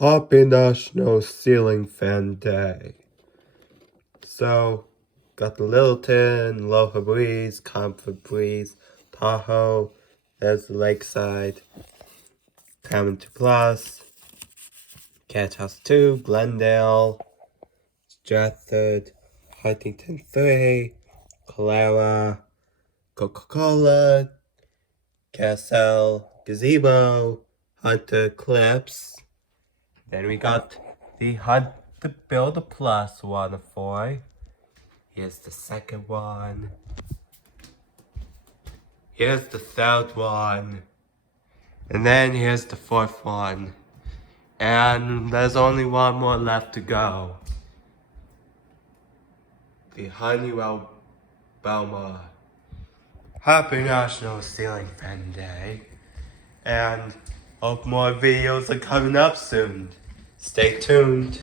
Happy National Ceiling Fan Day. So, got the Littleton, Aloha Breeze, Comfort Breeze, Tahoe, there's the Lakeside, Cameron 2 Plus, Catch House 2, Glendale, Stratford, Huntington 3, Clara, Coca-Cola, Cassell, Gazebo, Hunter Clips. Then we got the Hunt to Build a Plus one for. Here's the second one. Here's the third one. And then here's the fourth one. And there's only one more left to go. The Honeywell Belmar. Happy National Ceiling Fan Day. And hope more videos are coming up soon. Stay tuned.